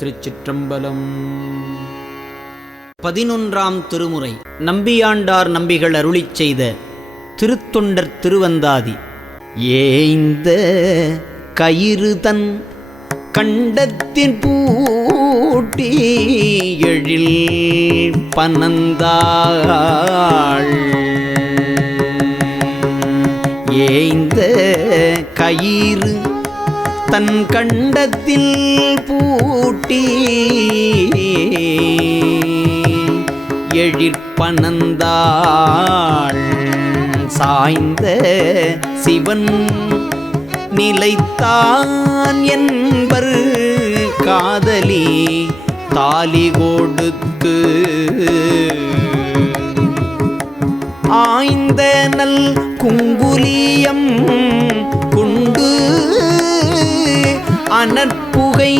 திருச்சிற்றம்பலம். 11ஆம் திருமுறை நம்பியாண்டார் நம்பிகள் அருளிச் செய்த திருத்தொண்டர் திருவந்தாதி. ஏய்ந்த கயிறு தன் கண்டத்தின் பூட்டி எழில் பனந்தாள். ஏய்ந்த கயிறு தன் கண்டத்தில் பூட்டி எழிற்பனந்தாள். சாய்ந்த சிவன் நிலைத்தான் என்பர் காதலி தாலி கொடுத்து ஆய்ந்த நல் குங்குலியம் கொண்டு அனற்புகை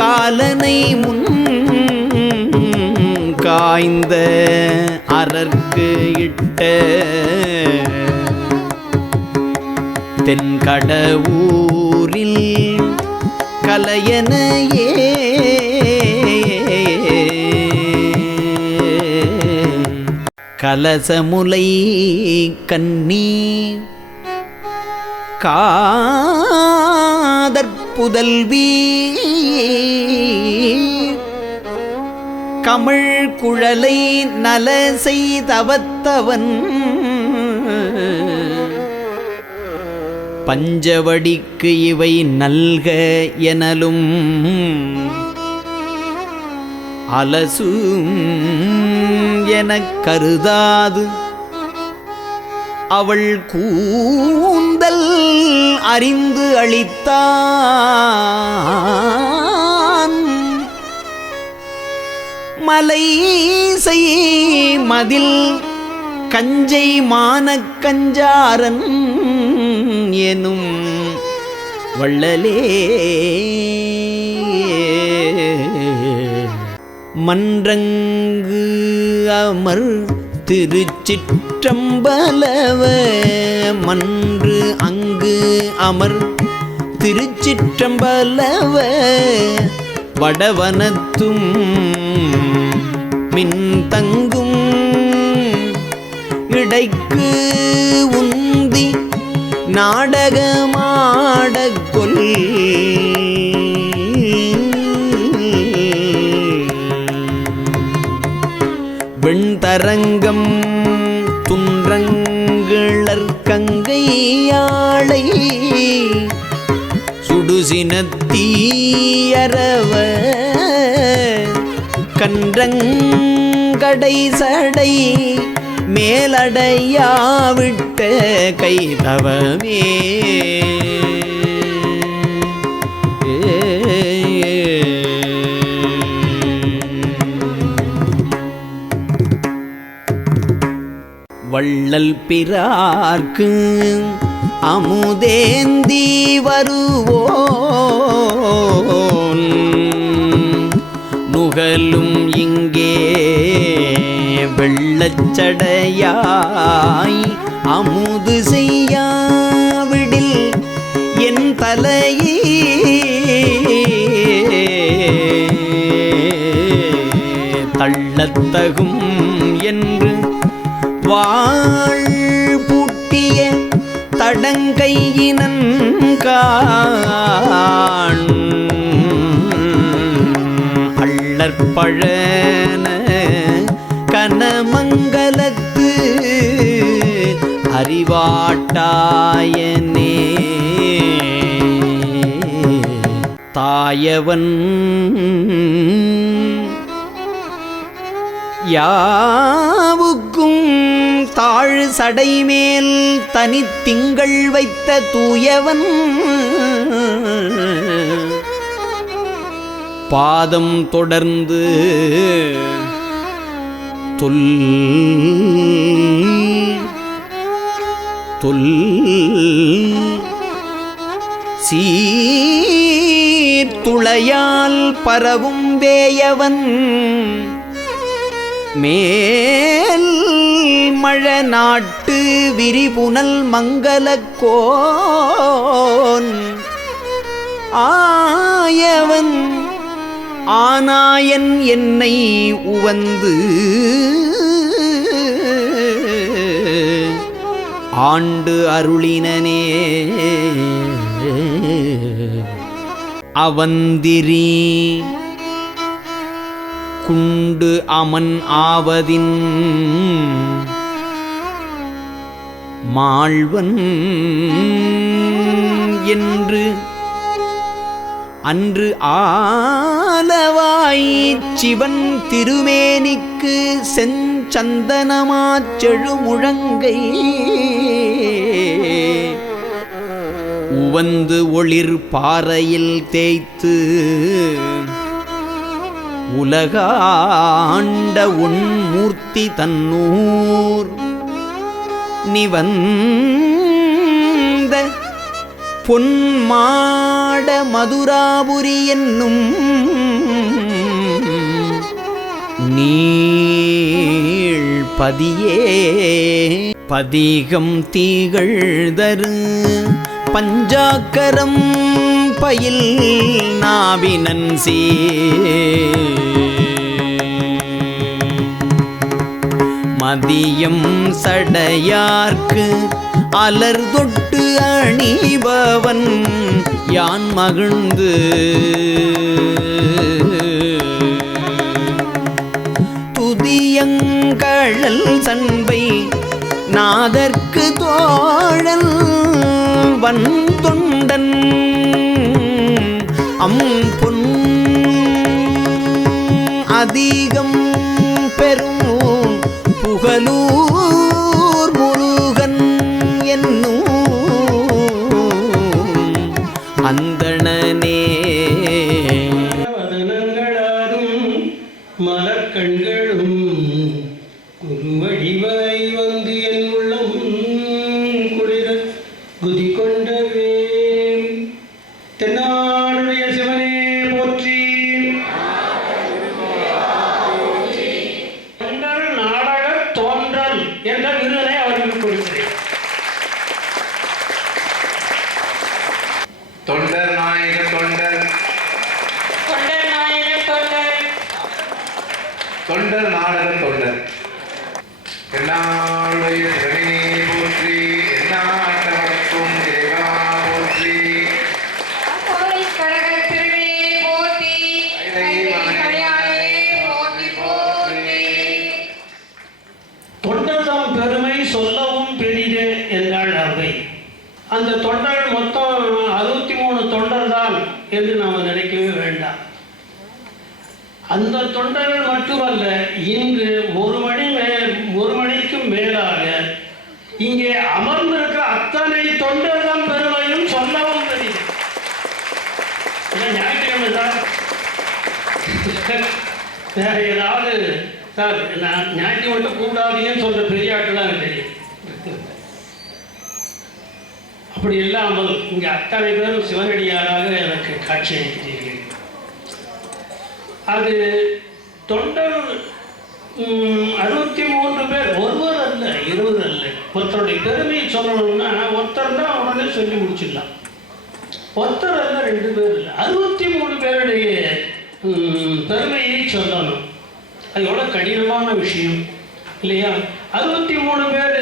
காலனை முன் காய்ந்த அரற்கு இட்ட தென்கடவூரில் கலையனையே கலசமுலை கண்ணி காதற்புதல்வி கமிழ் குழலை நல செய்தவத்தவன் பஞ்சவடிக்கு இவை நல்க எனலும் அலசும் எனக் கருதாது அவள் கூந்தல் அறிந்து அளித்தான். மலை செய் மதில் கஞ்சை மானக் கஞ்சாரன் எனும் வள்ளலே. மன்றங்கு அமர் திருச்சிற்றம்பலவ மன்று அங்கு அமர் திருச்சிற்றம்பலவ வடவனத்தும் மின் தங்கும் இடைக்கு உந்தி நாடகமாடக் கொல் வெண்தரங்கம் துன்றங்கிளர் கங்கையாளை சுடுசினத்தீயரவ கன்றங்கடை சடை மேலடையாவிட்ட கைதவமே. வள்ளல் பிறார்க்கு அமுதேந்தி வருவோன் நுகலும் இங்கே வெள்ளச்சடையாய் அமுது செய்யாவிடில் என் தலையே தள்ளத்தகும் என்று வாழ் பூட்டிய தடங்கையினன் காண் அள்ளற்பழன கனமங்கலத்து அறிவாட்டாயனே. தாயவன் யாவுக்கும் தாழ் சடைமேல் தனித்திங்கள் வைத்த தூயவன் பாதம் தொடர்ந்து தொல் சீர்துளையால் பரவும் வேயவன் மேல் மழ நாட்டு விரிபுனல் மங்களக்கோன் ஆயவன் ஆனாயன் என்னை உவந்து ஆண்டு அருளினனே அவந்திரி குண்டு அமன் ஆவதின் மாழ்வன் என்று அன்று ஆலவாய் சிவன் திருமேனிக்கு செஞ்சந்தனமாச்செழு முழங்கை உவந்து ஒளிர் பாறையில் தேய்த்து உலகாண்ட உன்மூர்த்தி தன்னூர் நிவந்த பொன்மாட மதுராபுரி என்னும் நீள் பதியே பதிகம் தீகழ்தரு பஞ்சாக்கரம் பயில் நாவினன் சே மதியம் சடையார்க்கு அலர் தொட்டு அணிபவன் யான் மகிழ்ந்து துதியங்கழல் சண்பை நாதற்கு தோழல் வன் தொண்டன் அம்பொன் அதிகம் பெரும் புகலூர் முருகன் என்னும் அந்தணனே வதனங்களாரும் மலர்கண்களும் குருவடிவாய் வந்து என் உள்ளம் குளிர குதி கொண்டவே தென்னாடுடைய சிவனே போற்றி. நாடக தோன்றல் என்ற விருதை அவர்களுக்கு கொடுக்கிறேன். தொண்டர் நாயக தொண்டர் தொண்டர் நாயக தொண்டர் தொண்டர் நாடக தொண்டர் என்னாளுடைய சிவனே போற்றி என்னாட்டவர்க்கும் இறைவா போற்றி தொண்டர்தாம் பெருமை சொல்லவும் பெரிது என்றாள் அவை. அந்த தொண்டர்கள் மொத்தம் 63 தொண்டர் தான் என்று நாம் நினைக்கவே வேண்டாம். அந்த தொண்டர்கள் மட்டுமல்ல, இன்று ஒரு மணிக்கும் மேலாக இங்கே அமர்ந்திருக்கிற அத்தனை தொண்டர் தான் பெருமையும் சொல்லவும் பெரிது. ஞாயிற்றுக்கிழமை சார் வேற ஏதாவது சார் நான் ஞாயிற்று மட்டும் கூடாதீங்கன்னு சொல்ற பெரிய ஆட்கள் தான் தெரியும். அப்படி இல்லாமல் இங்க அத்தனை பேரும் சிவனடியாராக எனக்கு காட்சி அளிக்கிறீர்கள். அது தொண்டர் 63 பேர், ஒருவர் அல்ல 20 அல்ல. ஒருத்தருடைய பெருமையை சொல்லணும்னா ஒருத்தர் தான் உடனே சொல்லி முடிச்சிடலாம். ஒருத்தர் அல்ல 2 பேர் இல்லை, 63 பேருடைய பெருமையை சொல்லணும். அது எவ்வளவு கடினமான விஷயம் இல்லையா? 63 பேர்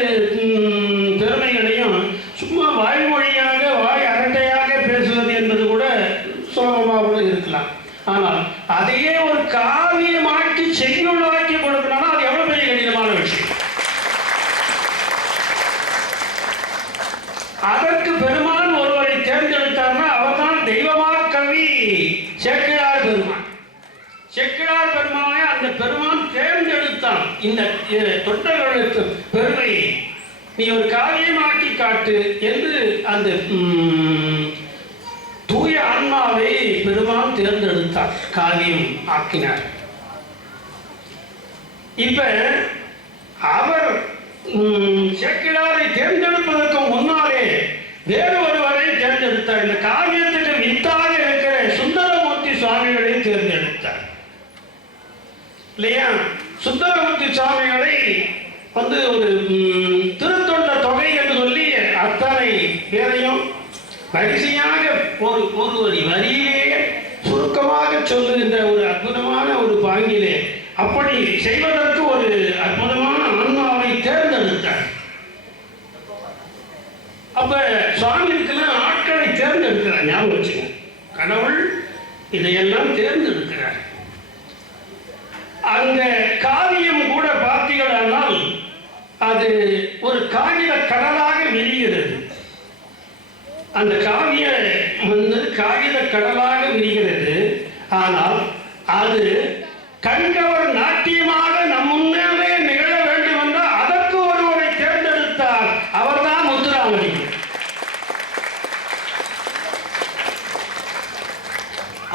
பெருமைகளையும் சும்மா வாய்மொழியாக வாய் அரட்டையாக பேசுவது என்பது கூட சுலபமாக கூட இருக்கலாம். ஆனால் அதையே ஒரு காவியமாக்கி செய்யுளாக்கி கொடுக்கணும்னா அது எவ்வளவு பெரிய கடினமான விஷயம். அதற்கு பெருமான் ஒருவரை தேர்ந்தெடுத்தார்னா அவர் தான் தெய்வமாக கவி சேக்கிழார் பெருமான். சேக்கிழார் பெருமானை அந்த பெருமான் தேர்ந்தெடுத்தான். இந்த தொண்டர்களுக்கு பெருமையை நீ ஒரு காவியமாக்கி காட்டு என்று அந்த தூய ஆன்மாவை பெருமான் தேர்ந்தெடுத்தார், காவியம் ஆக்கினார். இப்ப அவர் சேக்கிழாரை தேர்ந்தெடுப்பதற்கு முன்னாலே வேறு ஒருவரை தேர்ந்தெடுத்தார். இந்த காவியத்துக்கு வித்தாக இருக்கிற சுந்தரமூர்த்தி சுவாமிகளை தேர்ந்தெடுத்தார் இல்லையா? சுந்தரமூர்த்தி சுவாமிகளை வந்து ஒரு திருத்தொண்ட தொகை என்று சொல்லி அத்தனை பேரையும் வரிசையாக ஒரு வரி சொல்லுகின்ற ஒரு அற்புதமான ஒரு பாங்கிலே அப்படி செய்வதற்கு ஒரு அற்புதமான ஆன்மாவை தேர்ந்தெடுத்தார். அப்ப சுவாமிக்கெல்லாம் ஆட்களை தேர்ந்தெடுக்கிறார். ஞாபகம் வச்சுங்க, கடவுள் இதையெல்லாம் தேர்ந்தெடுக்கிறார். அந்த காவியம் கூட பார்த்தீர்களானால் அது ஒரு காகித கடலாக விரிகிறது. அந்த காவியம் காகித கடலாக விரிகிறது. ஆனால் அது கண்கவர் நாட்டியமாக நம் முன்னே நிகழ வேண்டும் என்றால் அதற்கு ஒருவரை தேர்ந்தெடுத்தார். அவர்தான் முத்துராமலிங்கம்.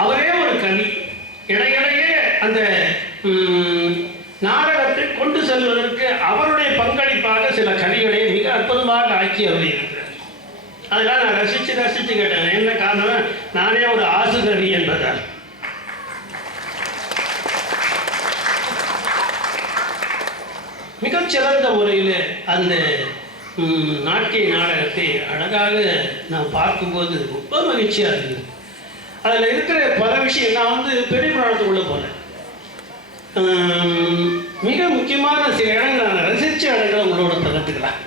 அவரே ஒரு கவி. இடையிடையே அந்த நாடகத்தை கொண்டு செல்வதற்கு அவருடைய பங்களிப்பாக சில கவிகளை மிக அற்புதமாக ஆக்கி வருகிறார். அதெல்லாம் நான் ரசித்து கேட்டேன். என்ன காரணம்? நானே ஒரு ஆசுகவி என்பதால். மிகச்சிறந்த முறையில் அந்த நாட்டிய நாடகத்தை அழகாக நான் பார்க்கும்போது ரொம்ப மகிழ்ச்சியாக இருக்குது. அதில் இருக்கிற பல விஷயம் நான் பெரிய புராணத்துக்குள்ளே போனேன். மிக முக்கியமான சில இடங்கள் நான் ரசித்த இடங்களை உங்களோட பகிர்ந்துக்கலாம்.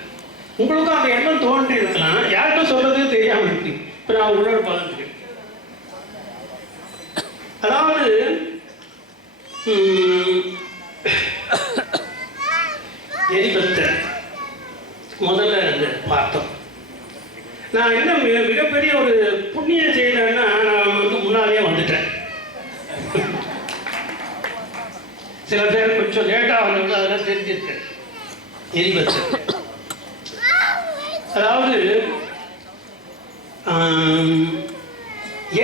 உங்களுக்கும் அந்த எண்ணம் தோன்றி இருக்கலாம், யாருக்கும் சொல்றது தெரியாமல் இருக்கு. இப்போ நான் உங்களோட பகிர்ந்துக்கிறேன். அதாவது எரிபத்தர் முதல்ல பார்த்தோம். நான் என்ன மிகப்பெரிய ஒரு புண்ணியம் செய்யலைன்னா நான் முன்னாலேயே வந்துட்டேன். சில பேர் கொஞ்சம் லேட்டாக வந்து அதெல்லாம் தெரிஞ்சிருக்கேன். எரிபத்தர் அதாவது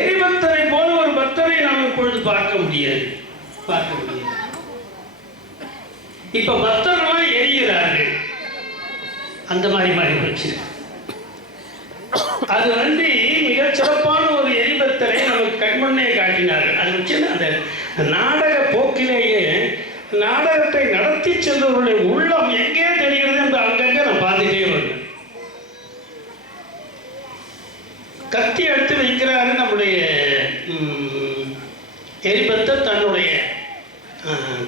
எரிபக்தரை போல ஒரு பக்தரை நாம் இப்பொழுது பார்க்க முடியாது. இப்ப பக்தர்களாம் எரிகிறார்கள். அந்த மாதிரி போச்சு. அது மிகச் சிறப்பான ஒரு எரிபக்தரை நமக்கு கண்மண்ணே காட்டினார்கள். அது வச்சு அந்த நாடக போக்கிலேயே நாடகத்தை நடத்தி செல்வர்களுடைய உள்ளம் எங்கே தெரிகிறது என்று அங்கங்கே நான் பார்த்துட்டே வருவேன். கத்தி எடுத்து வைக்கிறாரு நம்முடைய எரிபக்தர், தன்னுடைய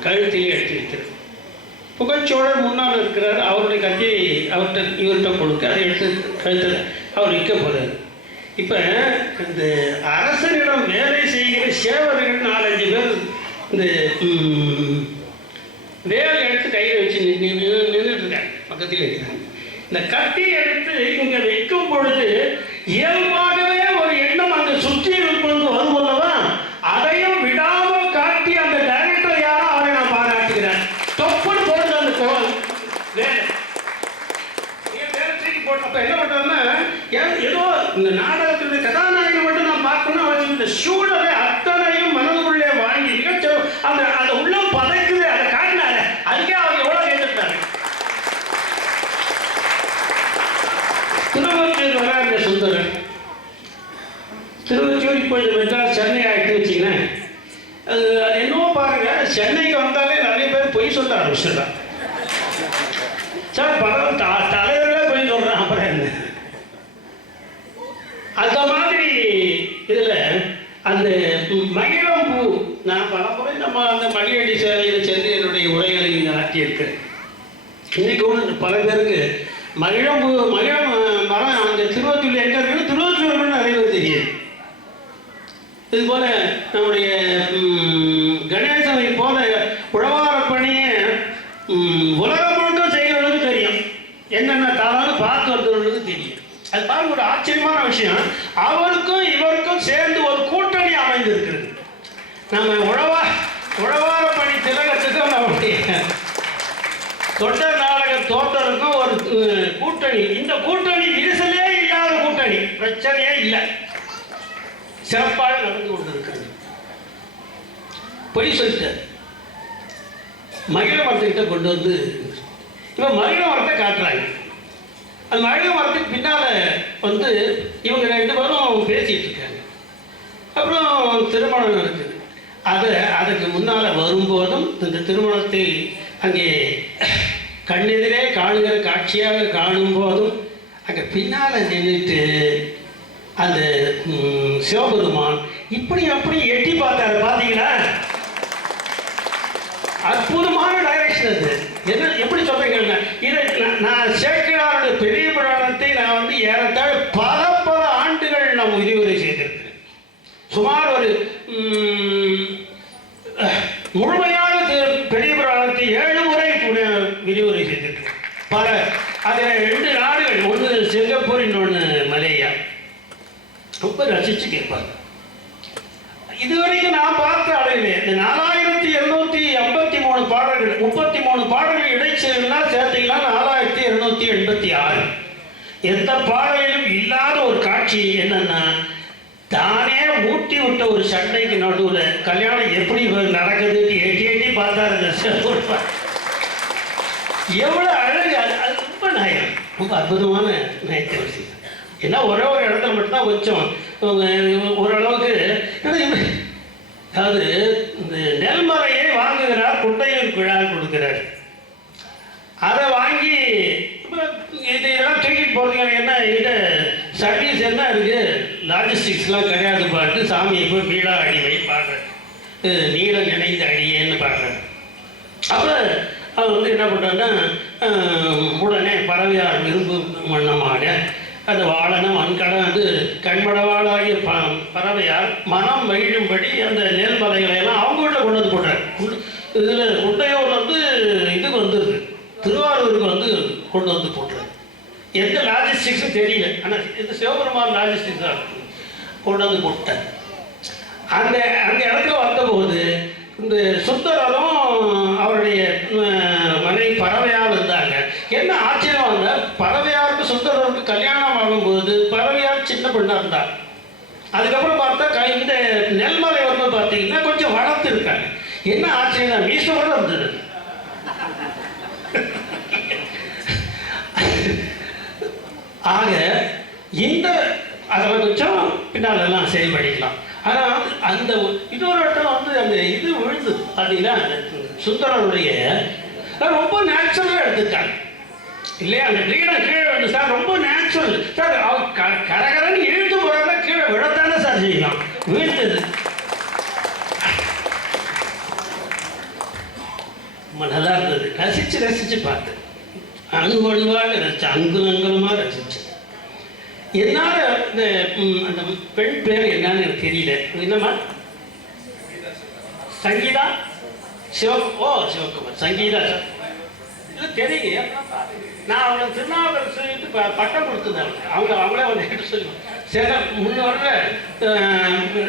கழுத்திலே எடுத்து வைக்கிறார். புகழ்ச்சோழர் முன்னால் இருக்கிறார். அவருடைய கத்தியை இவர்கிட்ட கொடுக்க அதை எடுத்து கழுத்தில் அவர் விற்க போறாரு. இப்போ இந்த அரசனிடம் வேலை செய்கிற சேவர்கள் 4-5 பேர் இந்த வேலை எடுத்து கையில் வச்சு நின்றுட்டு இருக்காங்க. பக்கத்தில் இருக்கிறாங்க. இந்த கத்தி எடுத்து இங்கே வைக்கும் பொழுது இயல்பாகவே ஒரு எண்ணம் அந்த சுற்றி இருப்பது வரும் அல்லவா, அதையும் விடாமல் காட்டி அந்த டைரக்டர் யாரோ அவரை நான் பாராட்டுகிறேன். தொப்புன்னு போடுது அந்த வேலை தூக்கி போட்டப்ப என்ன பண்றதுன்னா, ஏதோ இந்த நாடகத்தினுடைய கதாநாயகன் மட்டும் நான் பார்க்கணும் அவசியம். இந்த சூழலை அத்தனையும் மனதுக்குள்ளே வாங்கி மிகச்ச அந்த உள்ளம் பதைக்குது. அதை காட்டினாரு. அதுக்கே அவங்க எவ்வளவு கேட்டுட்டாரு. திருவொற்றியூர் வராங்க சுந்தரன். திருவொற்றியூர் இப்பொழுது மெட்ராஸ் சென்னை ஆகிட்டு வச்சிங்கன்னா அது என்னவோ பாருங்க, சென்னைக்கு வந்தாலே நிறைய பேர் பொய் சொல்ல ஆரம்பிச்சிடறான். சார் படம் தலைவர்களே பொய் சொல்றான். அப்புறம் என்ன? அந்த மாதிரி இதுல அந்த மகிழம்பூ, நான் பலமுறை நம்ம அந்த மகிழடி சேவையில் சென்று என்னுடைய உரைகளை ஆற்றியிருக்கேன். இன்னைக்கு ஒன்று பல பேருக்கு மகிழம்பூ மரம் அந்த திருவொற்றியூர் எங்க இருக்குன்னு திருவொற்றியூர் நிறைய பேர் தெரியும். இது போல நம்முடைய கணேசனை போல உழவார பணியை உலகம் முழுக்க செய்கிறவர்களுக்கு தெரியும். என்னென்ன தவறு பார்த்து வந்தவர்களுக்கு தெரியும். அது பாருங்க, ஒரு ஆச்சரியமான விஷயம். அவருக்கும் இவருக்கும் சேர்ந்து ஒரு கூட்டணி அமைந்திருக்கிறது. நம்ம உழவார பணி திலகத்துக்கும் நம்முடைய தொண்டர் நாடக தோட்டருக்கும் ஒரு கூட்டணி. இந்த கூட்டணி விரிசலே இல்லாத கூட்டணி, பிரச்சனையே இல்லை, சிறப்பாக நடந்து கொண்டிருக்கிறது. பொய் சொல்லிட்டார். மகிழ மரத்துக்கிட்ட கொண்டு வந்து இப்போ மகிழ மரத்தை காட்டுறாங்க. அந்த மகிழ மரத்துக்கு பின்னால் வந்து இவங்க 2 பேரும் பேசிகிட்டு இருக்காங்க. அப்புறம் திருமணம் நடக்குது. அதுக்கு முன்னால் வரும்போதும் இந்த திருமணத்தை அங்கே கண்ணெதிரே காணுகிற காட்சியாக காணும் போதும் அங்கே பின்னால் நின்றுட்டு அந்த சிவபெருமான் இப்படி அப்படி எட்டி பார்த்தாரு. பார்த்தீங்களா? அற்புதமான டைரக்ஷன் அது. என்ன எப்படி சொல்றீங்க? இதை நான் சேக்கிழாருடைய பெரிய புராணத்தை நான் வந்து ஏறத்தாழ பல ஆண்டுகள் நான் விரிவுரை செய்திருக்கிறேன். சுமார் ஒரு முழுமையான பெரிய புராணத்தை 7 முறை விரிவுரை செய்திருக்கிறேன். அதில் 2 நாடுகள், ஒன்று சிங்கப்பூர், இன்னொன்று மலேயா. ரொம்ப ரசிச்சு கேட்பாங்க. இதுவரைக்கும் நான் பார்த்த அளவில் இந்த 4253 பாடல்கள், 33 பாடல்கள் இடைச்செல்லாம் சேர்த்தீங்கன்னா 4286. எந்த பாடலிலும் இல்லாத ஒரு காட்சி என்னன்னா, தானே ஊட்டி விட்ட ஒரு சண்டைக்கு நடுவில் கல்யாணம் எப்படி நடக்குதுன்னு எட்டி பார்த்தாரு. எவ்வளவு அழகு! அது ரொம்ப நயம், ரொம்ப அற்புதமான நயத்தை விஷயம். ஏன்னா ஒரே ஒரு இடத்துல மட்டும்தான் கொஞ்சம் ஓரளவுக்கு, அதாவது இந்த நெல்மலையை வாங்குகிறார், குட்டையூர் குழாய் கொடுக்கிறார். அதை வாங்கி இதெல்லாம் தூக்கிட்டு போகிறதுக்கு என்ன இட சர்வீஸ் என்ன இருக்கு, லாஜிஸ்டிக்ஸ்லாம் கிடையாது. பார்த்து சாமியை போய் வீடா அடி வை பார்க்குறேன், நீளம் நினைந்து அடியேன்னு பார்க்குறேன். அப்புறம் அவர் வந்து என்ன பண்ணுறாருன்னா, உடனே பறவையார் விரும்பு மன்னமாக அந்த வாழனை வன்கடன் வந்து கண்மடவாளாகிய பறவையார் மனம் மகிழும்படி அந்த நெல்மலைகளை எல்லாம் அவங்க வீட்டில் கொண்டு வந்து போடுறாரு. இதில் குட்டையூர் வந்து இதுக்கு வந்துடுது, திருவாரூருக்கு வந்து கொண்டு வந்து போட்டுறாரு. எந்த லாஜிஸ்டிக்ஸும் தெரியல, ஆனால் இந்த சிவபெருமான் லாஜிஸ்டிக்ஸாக கொண்டு வந்து போட்டார். அந்த இடத்துல வந்தபோது இந்த சுந்தரரும் அவருடைய மனைவி பறவையார் இருந்தாங்க. என்ன ஆச்சரியம் வந்த, பறவையாருக்கு சுந்தரருக்கு கல்யாணம் ஆகும்போது பறவையார் சின்ன பெண்ணா இருந்தார். அதுக்கப்புறம் பார்த்தா இந்த நெல்மலை வந்து பார்த்தீங்கன்னா கொஞ்சம் வளர்த்து இருக்காங்க. என்ன ஆச்சரியம், மீசோட இருந்தது. ஆக இந்த அதில் கொஞ்சம் பின்னாலெல்லாம் சரி பண்ணிக்கலாம். ஆனால் அந்த இன்னொரு இடத்துல வந்து அந்த இது விழுது பார்த்தீங்கன்னா, சுந்தரனுடைய ரொம்ப நேச்சுரலாக எடுத்துட்டாங்க இல்லையா? அந்த கிரீடம் கீழே விழுந்து சார், ரொம்ப நேச்சுரல் சார். அவர் கரகரன்னு இழுத்து போகிறத கீழே விழத்தானே சார் செய்யலாம், வீழ்த்தது ரொம்ப நல்லா இருந்தது. ரசித்து பார்த்து அணுவணுவாக ரசிச்சு, அங்குலங்கலமாக ரசிச்சு. என்னால் இந்த அந்த பெண் பேர் என்னன்னு எனக்கு தெரியல. என்னம்மா? சங்கீதா சிவகுமார் சங்கீதா சார். இல்லை தெரியுங்க, நான் அவங்களை திருநாவுக்கரசு சொல்லிட்டு பட்டம் கொடுத்துருந்தாங்க. அவங்களே வந்து கிட்ட சொல்லுவாங்க. சில முன்னோட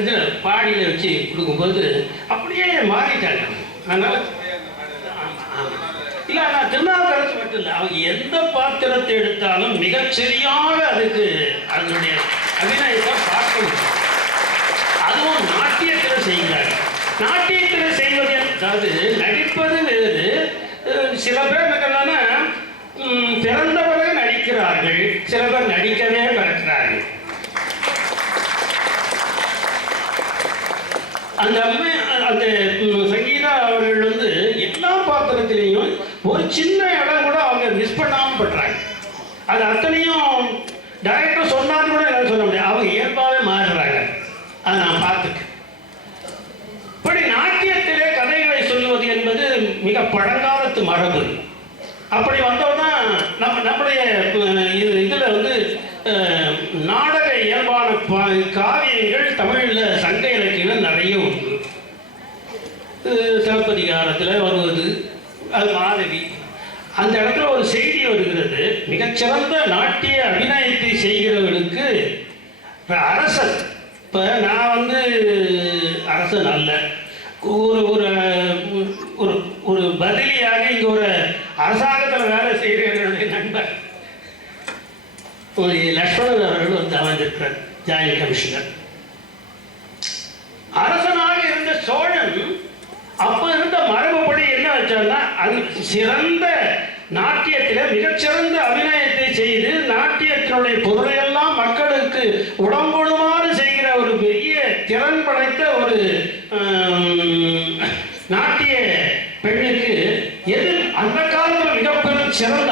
இது பாடியில் வச்சு கொடுக்கும்போது அப்படியே மாறிட்டாங்க. அதனால் இல்லை, நான் திருநாவுக்கரசு மட்டும் இல்லை, அவங்க எந்த பாத்திரத்தை எடுத்தாலும் மிகச்சரியாக அதுக்கு அதனுடைய அபிநயத்தை பார்க்க முடியும். அதுவும் நாட்டியத்தில் செய்கிறாங்க. நாட்டியத்தில் செய்வது அதாவது நடிப்பது வேறு. சில பேர் என்னன்னா பிறந்த பிறகு நடிக்கிறார்கள், சில பேர் நடிக்கவே பிறக்கிறார்கள். அந்த அந்த சங்கீதா அவர்கள் வந்து எல்லா பாத்திரத்திலையும் ஒரு சின்ன இடம் கூட அவங்க மிஸ் பண்ணாமல் பண்றாங்க. அது அத்தனையும் டைரக்டர் சொன்னாலும் கூட எல்லாம் சொல்ல முடியாது, அவங்க இயல்பாகவே மாறுறாங்க. அதை நான் பார்த்துக்கேன். இப்படி நாட்டியத்திலே கதைகளை சொல்லுவது என்பது மிக பழங்காலத்து மரபு. அப்படி வந்தோம்னா நம்முடைய இதில் வந்து நாடக இயல்பான காவியங்கள் தமிழில் சங்க இலக்கியம் நிறைய உண்டு. சிலப்பதிகாரத்தில் வருவது, அது மாதவி. அந்த இடத்துல ஒரு செய்தி வருகிறது, மிகச்சிறந்த நாட்டிய அபிநயத்தை செய்கிறவர்களுக்கு அரசன். இப்போ நான் வந்து அரசன் அல்ல, ஒரு ஒரு ஒரு பதிலியாக இங்கே ஒரு அரசாங்கத்தில் வேலை செய்கிற என்னுடைய நண்பர் லட்சுமணன் அவர்கள் வந்து அமைந்திருக்கிறார், ஜாயின்ட் கமிஷனர். அரசனாக இருந்த சோழன் அப்ப இருந்த மரபுப்படி என்ன வச்சான்னா, அது சிறந்த நாட்டியத்தில் மிகச்சிறந்த அபிநயத்தை செய்து நாட்டியத்தினுடைய பொருளையெல்லாம் மக்களுக்கு உடம்பொழுமாறு செய்கிற ஒரு பெரிய திறன் படைத்த ஒரு நாட்டிய பெண்ணுக்கு எது அந்த காலத்தில் மிகப்பெரும் சிறந்த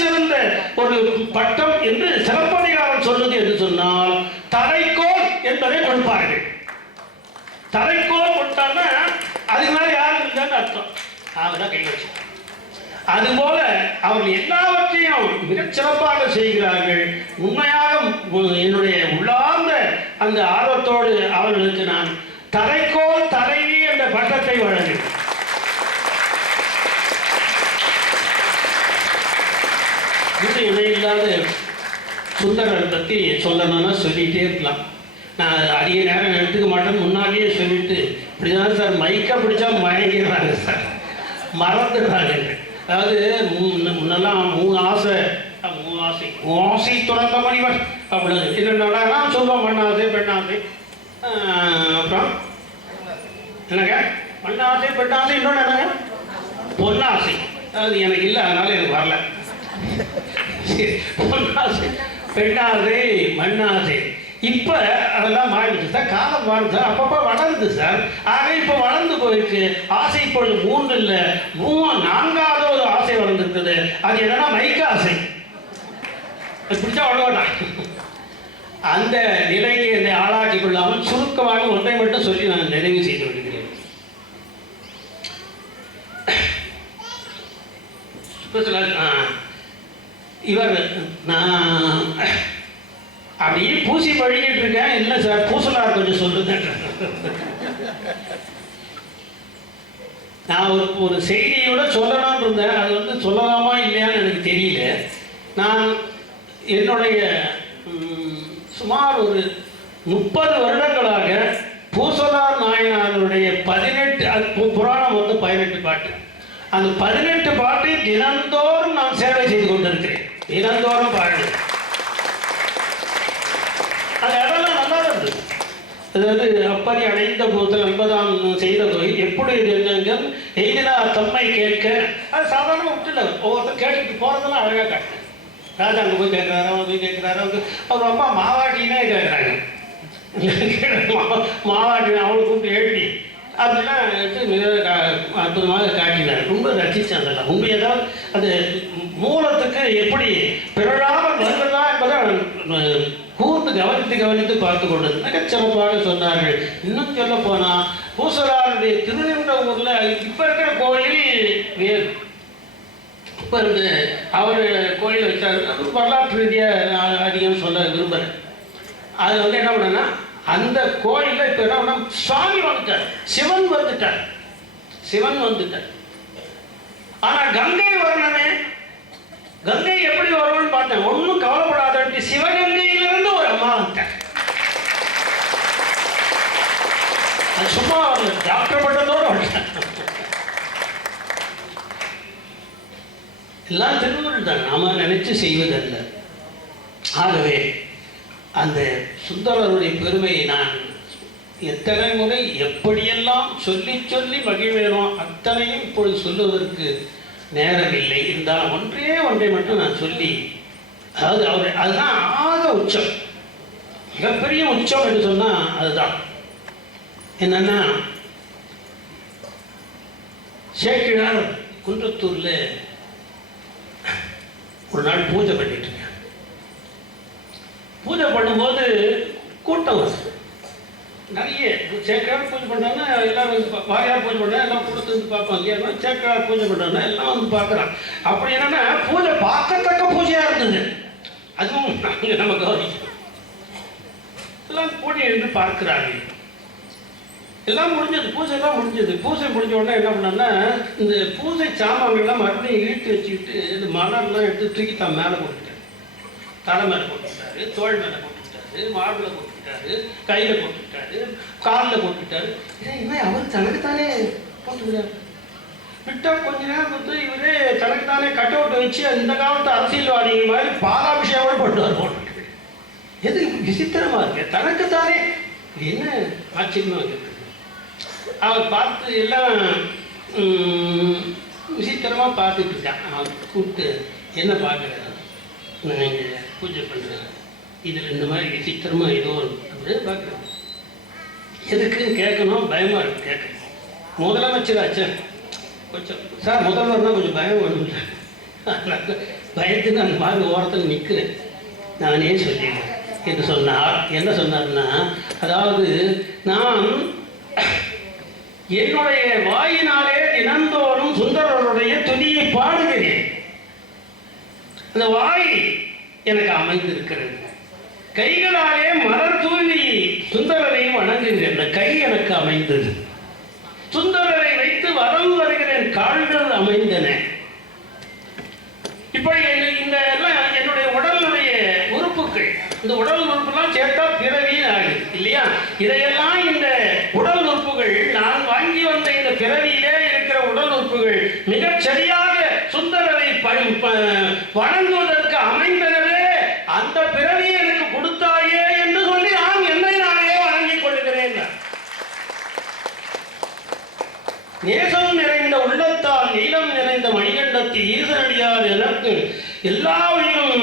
சிறந்த ஒரு பட்டம் என்று சிலப்பதிகாரம் சொல்வது என்று சொன்னால் தலைக்கோல் என்பதை கொடுப்பார்கள். அவர்தான் கை வச்சார். அதுபோல அவர்கள் எல்லாவற்றையும் மிகச் சிறப்பாக செய்கிறார்கள். உண்மையாக என்னுடைய உள்ளார்ந்த அந்த ஆர்வத்தோடு அவர்களுக்கு நான் தலைக்கோல் தலைவி என்ற பட்டத்தை வழங்கினேன். இது இணையில்லாத சுந்தரரை பற்றி சொல்லணும்னா சொல்லிகிட்டே இருக்கலாம். நான் அதிக நேரம் எடுத்துக்க மாட்டேன்னு முன்னாடியே சொல்லிட்டு, இப்படிதான் சார் மைக்கை பிடிச்சா மயங்கிடுறாங்க சார், மறந்துடுறாங்க. அதாவது முன்னெல்லாம் மூணு ஆசை துறந்த மணிவர் அப்படின்னு என்னென்னா சொல்லுவோம். மண்ணாசை, பெண்ணாசை, அப்புறம் என்னங்க மண்ணாசை, பெண்ணாசை, இன்னொன்று என்னங்க பொன்னாசை. அது எனக்கு இல்லை, அதனால எனக்கு வரல. பொன்னாசை, பெண்ணாசை, மண்ணாசை. இப்போ அதெல்லாம் மாறிடுச்சு சார், காலம் மாறுது சார், அப்பப்போ வளருது சார். ஆக இப்போ வளர்ந்து போயிருக்கு. ஆசை இப்பொழுது 3 இல்லை, 4வது ஒரு ஆசை வளர்ந்துருக்குது. அது என்னன்னா மைக்க ஆசை. பிடிச்சா அவ்வளோதான். அந்த நிலைக்கு என்னை ஆளாக்கி கொள்ளாமல் சுருக்கமாக ஒன்றை மட்டும் சொல்லி நான் நிறைவு செய்து விடுகிறேன். இவர் நான் அப்படியே பூசி பழகிட்டு இருக்கேன். இல்லை சார், பூசலார் கொஞ்சம் சொல்லுங்க. நான் ஒரு செய்தியோட சொல்லலாம்னு இருந்தேன். அது சொல்லலாமா இல்லையான்னு எனக்கு தெரியல. நான் என்னுடைய சுமார் ஒரு 30 வருடங்களாக பூசலார் நாயனாருடைய 18 புராணம் 18 பாட்டு. அந்த 18 பாட்டை தினந்தோறும் நான் சேவை செய்து கொண்டிருக்கிறேன். தினந்தோறும் பாடு. அந்த இடம்லாம் நல்லா இருந்தது. அதாவது அப்படி அடைந்த போதில் 50ஆம் செய்த தொழில் எப்படி இருந்தாங்க எய்தினா தம்மை கேட்க. அது சாதாரணமாக விட்டுல ஒவ்வொருத்தர் கேட்டுட்டு போகிறதெல்லாம் அழகாக காட்டுறேன். ராஜா அங்கே போய் கேட்குறாரு, அவங்க போய் கேட்குறாரு. அவர் அம்மா மாவாட்டினே கேட்குறாங்க. மாவாட்டி அவளை கூப்பிட்டு எழுதி அதெல்லாம் எடுத்து மிக அற்புதமாக காட்டினார். ரொம்ப ரசித்தேன் அதெல்லாம். உண்மையதான் அது மூலத்துக்கு எப்படி பிறழாமல் வருவதா என்பதை கூர்ந்து கவனித்து பார்த்து கொண்டது. மிகச்சிறப்பாக சொன்னார்கள். இன்னும் சொல்ல போனால் பூசலாருடைய திருநின்ற ஊரில் இப்போ இருக்கிற கோயில் வேறு. இப்போ இருந்து அவர் கோயில் வச்சார். வரலாற்று ரீதியாக அதிகம் சொல்ல விரும்புகிறேன். அது என்ன பண்ணனா, அந்த கோயிலில் இப்போ என்ன பண்ண, சுவாமி வந்துட்டார், சிவன் வந்துட்டார். ஆனால் கங்கை வரணுமே, கங்கை எப்படி வரும்னு பார்த்தேன். ஒன்றும் கவலைப்படாத, சிவகங்கையிலிருந்து ஒரு அம்மா வந்துட்டார். அது சும்மா வரல, டாக்டர் பட்டத்தோடு வந்துட்டார். எல்லாம் திருவள்ளுவர் தான், நாம நினைச்சு செய்வதல்ல. ஆகவே அந்த சுந்தரருடைய பெருமையை நான் எத்தனை முறை எப்படியெல்லாம் சொல்லி சொல்லி மகிழ்வேனோ அத்தனையும் இப்பொழுது சொல்லுவதற்கு நேரம் இல்லை. இருந்தால் ஒன்றை மட்டும் நான் சொல்லி, அதாவது அதுதான் ஆக உச்சம், மிகப்பெரிய உச்சம் என்று சொன்னால் அதுதான். என்னன்னா, சேக்கிழார் குன்றத்தூரில் ஒரு நாள் பூஜை பண்ணிட்டு இருக்கேன். பூஜை பண்ணும்போது கூட்டம் வருது நிறைய. சேக்கிழார் பூஜை பண்ணாங்கன்னா எல்லாரும், வாரியார் பூஜை பண்ணா எல்லாம் கூட்டத்து வந்து பார்ப்பாங்க. ஏன்னா சேக்கிழார் பூஜை பண்ணாங்கன்னா எல்லாம் வந்து பார்க்குறாங்க. அப்படி என்னன்னா பூஜை பார்க்கத்தக்க பூஜையாக இருந்தது. அதுவும் நாங்கள் நம்ம கவனிக்கணும். எல்லாம் கூட்டி எழுந்து பார்க்குறாங்க. எல்லாம் முடிஞ்சது, பூஜைலாம் முடிஞ்சது. பூஜை முடிஞ்ச உடனே என்ன பண்ணோன்னா, இந்த பூஜை சாமான்கள்லாம் மறுபடியும் இழுத்து வச்சுக்கிட்டு இந்த மலர்லாம் எடுத்து தூக்கி தான் மேலே போட்டுட்டாரு. தலை மேலே போட்டுக்கிட்டாரு, தோல் மேலே போட்டுக்கிட்டாரு, மார்பில் போட்டுக்கிட்டாரு, கையில் போட்டுக்கிட்டாரு, காலில் போட்டுக்கிட்டாரு. இவன் அவர் தனக்குத்தானே போட்டுக்கிறாரு. விட்டால் கொஞ்ச நேரம் இவரே தனக்குத்தானே கட் அவுட் வச்சு இந்த காலத்து அரசியல்வாதிகள் மாதிரி பாலாபிஷேகம் பண்ணுவார் போட்டு. எது விசித்திரமாக இருக்கு, தனக்குத்தானே. என்ன ஆச்சரியமாக இருக்கு. அவர் பார்த்து எல்லாம் விசித்திரமாக பார்த்துட்டு இருக்கான். அவன் கூப்பிட்டு என்ன பார்க்குறாரு, நீங்கள் பூஜை பண்ணுறாரு, இதில் இந்த மாதிரி விசித்திரமாக ஏதோ அப்படின்னு பார்க்குறேன். எதுக்குன்னு கேட்கணும், பயமாக இருக்கு கேட்கணும். முதலமைச்சராச்சு கொஞ்சம் சார், முதல்வர்னா கொஞ்சம் பயம் வேணும். பயத்துக்கு அந்த மாதிரி ஓரத்தில் நிற்கிறேன். நானே சொல்லிடுறேன் என்று சொன்னார். என்ன சொன்னார்னா, அதாவது நான் என்னுடைய வாயினாலே தினந்தோறும் சுந்தரருடைய துதியை பாடுகிறேன். அந்த வாய் எனக்கு அமைந்திருக்கிறது. கைகளாலே மலர் தூவி சுந்தரரை வணங்குகிறேன். அந்த கை எனக்கு அமைந்தது. சுந்தரரை வைத்து வலம் வருகிறேன். கால்கள் அமைந்தன. இப்படி இந்த எல்லாம் என்னுடைய உடலுடைய உறுப்புகள். இந்த உடல் உறுப்புலாம் சேர்த்தா பிறவி ஆகுது இல்லையா? இதையெல்லாம் இந்த உடல் உறுப்புகள் நான் வாங்கி வந்த இந்த பிறவியிலே இருக்கிற உடல் உறுப்புகள் மிகச் சரியாக சுந்தரரை வணங்குவதற்கு அமைந்தனவே. அந்த பிறவியை எனக்கு கொடுத்தாயே என்று சொல்லி நான் என்னை நானே வணங்கிக் கொள்கிறேன். நேசம் நிறைந்த உள்ளத்தால் நீளம் நிறைந்த மணிகண்டத்தை ஈசனடியார் எனக்கு எல்லாவையும்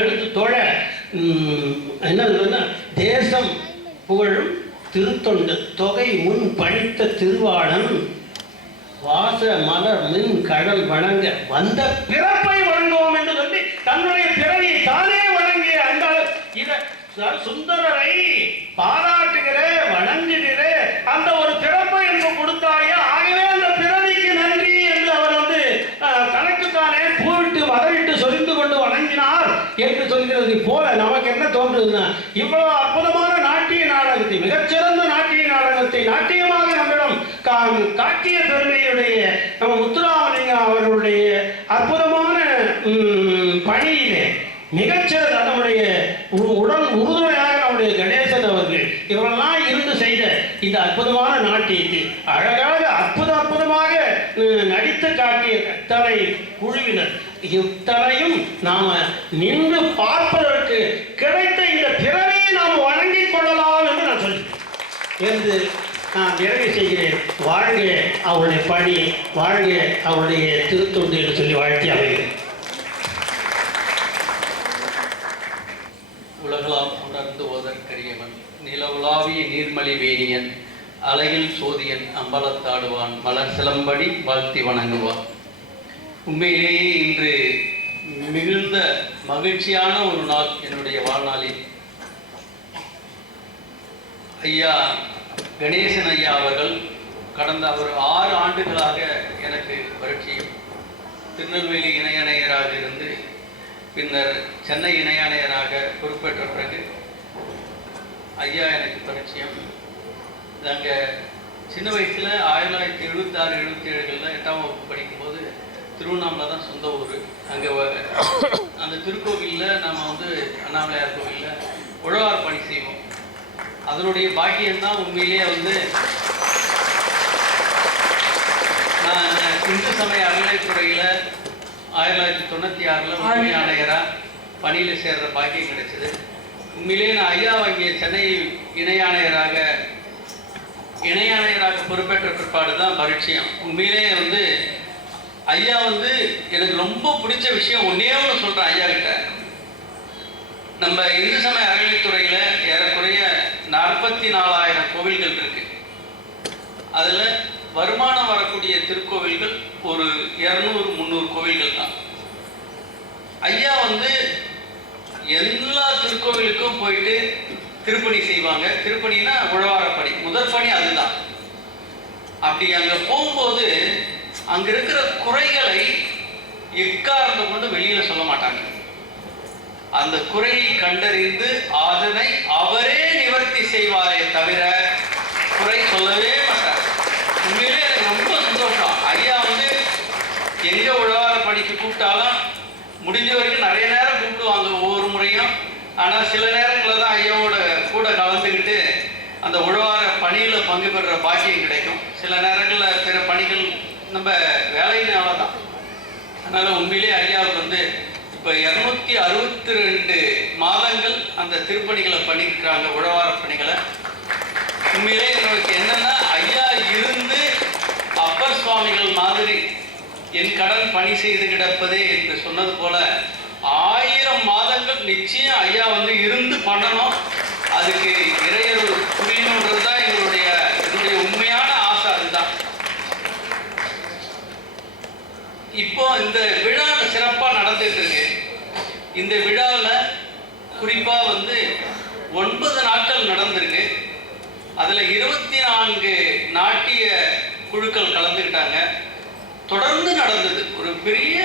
எடுத்து தோழ என்ன தேசம் புகழும் திருத்தொண்டு தொகை முன் பழித்த திருவாளன் வாச மலர் மின் கடல் வணங்க வந்த பிறப்பை வணங்குவோம் என்று சொல்லி தன்னுடைய பிறவியை தானே வணங்கிய அந்த சுந்தரரை பாராட்டுகிற வணங்குகிற அந்த ஒரு பிறப்பை என்று கொடுத்தாயே. ஆகவே அந்த பிறவிக்கு நன்றி என்று அவர் தனக்குத்தானே பூவிட்டு மதவிட்டு சொரிந்து கொண்டு வணங்கினார் என்று சொல்கிறது போல நமக்கு என்ன தோன்றுதுன்னா, இவ்வளவு அற்புதமான நாட்டிய நாடகத்தை, மிகச்சிறந்த நாட்டிய நாடகத்தை நாட்டியமாக நம்மிடம் காட்டிய பெருமையுடைய நம்ம முத்துராமலிங்கம் அவர்களுடைய அற்புதமான பணியிலே மிகச்சிறந்த நம்முடைய உடல் உறுதுணையாக நம்முடைய கணேசன் அவர்கள் இவரெல்லாம் இருந்து செய்த இந்த அற்புதமான நாட்டியத்தை அழகாக அற்புதமாக நடித்து காட்டிய இத்தனை குழுவினர் இத்தனையும் நாம நின்று பார்ப்பதற்கு கிடைத்த இந்த பிறவியை நாம் வழங்கிக் கொள்ளலாம் என்று நான் சொல்கிறேன் என்று நான் நிறைவு செய்கிறேன். வாழ்க அவருடைய பணி, வாழ்க அவருடைய திருத்தொண்டு என்று சொல்லி வாழ்த்தி அமைகிறேன். உலகளாம் உணர்ந்து ஓதற்கரியவன் நிலவுலாவிய நீர்மலி வேணியன் அழகில் சோதியன் அம்பலத்தாடுவான் மலர் சிலம்படி வாழ்த்தி வணங்குவான். உண்மையிலேயே இன்று மிகுந்த மகிழ்ச்சியான ஒரு நாள் என்னுடைய வாழ்நாளில். ஐயா கணேசன் ஐயா அவர்கள் கடந்த ஒரு 6 ஆண்டுகளாக எனக்கு பரிட்சையும், திருநெல்வேலி இணையணையராக இருந்து பின்னர் சென்னை இணையாணையராக பொறுப்பேற்ற பிறகு ஐயா எனக்கு பரிச்சயம். நாங்கள் சின்ன வயசில் 1976-77களில் 8ஆம் வகுப்பு படிக்கும்போது திருவண்ணாமலை தான் சொந்த ஊர். அங்கே அந்த திருக்கோவிலில் நம்ம அண்ணாமலையார் கோவிலில் உழவார் பணி செய்வோம். அதனுடைய பாக்கியம்தான் உண்மையிலே நான் இந்து சமய அறநிலைத்துறையில் 1996 உண்மை ஆணையராக பணியில் சேர்ற பாக்கியம் கிடைச்சது. உண்மையிலே நான் ஐயா இங்கே சென்னை இணையாணையராக பொறுப்பேற்ற பிற்பாடு தான் பரிட்சயம். உண்மையிலே ஐயா எனக்கு ரொம்ப பிடிச்ச விஷயம் ஒன்றே ஒன்று சொல்கிறேன் ஐயா கிட்ட. நம்ம இந்து சமய அறநிலைத்துறையில் ஏறக்குறைய 44,000 கோவில்கள் இருக்கு. அதில் வருமானம் வரக்கூடிய திருக்கோவில்கள் ஒரு 200-300 கோவில்கள் தான். ஐயா எல்லா திருக்கோவிலுக்கும் போயிட்டு திருப்பணி செய்வாங்க. திருப்பணினா உழவாரப்பணி, முதற் பணி அதுதான். அப்படி அங்கே போகும்போது அங்கே இருக்கிற குறைகளை எக்காரணத்தை கொண்டு வெளியில சொல்ல மாட்டாங்க. அந்த குறையை கண்டறிந்து அதனை அவரே நிவர்த்தி செய்வாரே தவிர குறை சொல்லவே மாட்டார். உண்மையிலே எனக்கு ரொம்ப சந்தோஷம். ஐயா எங்க உழவார பணிக்கு கூப்பிட்டாலும் முடிஞ்ச வரைக்கும் நிறைய நேரம் கூப்பிடுவாங்க ஒவ்வொரு முறையும். ஆனால் சில நேரங்களில் தான் ஐயாவோட கூட கலந்துக்கிட்டு அந்த உழவார பணியில் பங்கு பெறுற பாக்கியம் கிடைக்கும். சில நேரங்களில் பிற பணிகள் நம்ம வேலையினால தான். அதனால் உண்மையிலே ஐயாவுக்கு இப்போ 262 மாதங்கள் அந்த திருப்பணிகளை பண்ணியிருக்கிறாங்க, உழவார பணிகளை. உண்மையிலே எனக்கு என்னன்னா, ஐயா இருந்து அப்பர் சுவாமிகள் மாதிரி என் கடன் பணி செய்து கிடப்பதே என்று சொன்னது போல 1000 மாதங்கள் நிச்சயம் ஐயா இருந்து பண்ணணும். அதுக்கு இறையருள் புரியணுன்றது தான் என்னுடைய உண்மையான ஆசை. அதுதான். இப்போ இந்த விழா சிறப்பாக நடந்துட்டு இருக்கு. இந்த விழாவில் குறிப்பாக 9 நாட்கள் நடந்திருக்கு. அதில் 24 நாட்டிய குழுக்கள் கலந்துக்கிட்டாங்க. தொடர்ந்து நடந்தது ஒரு பெரிய,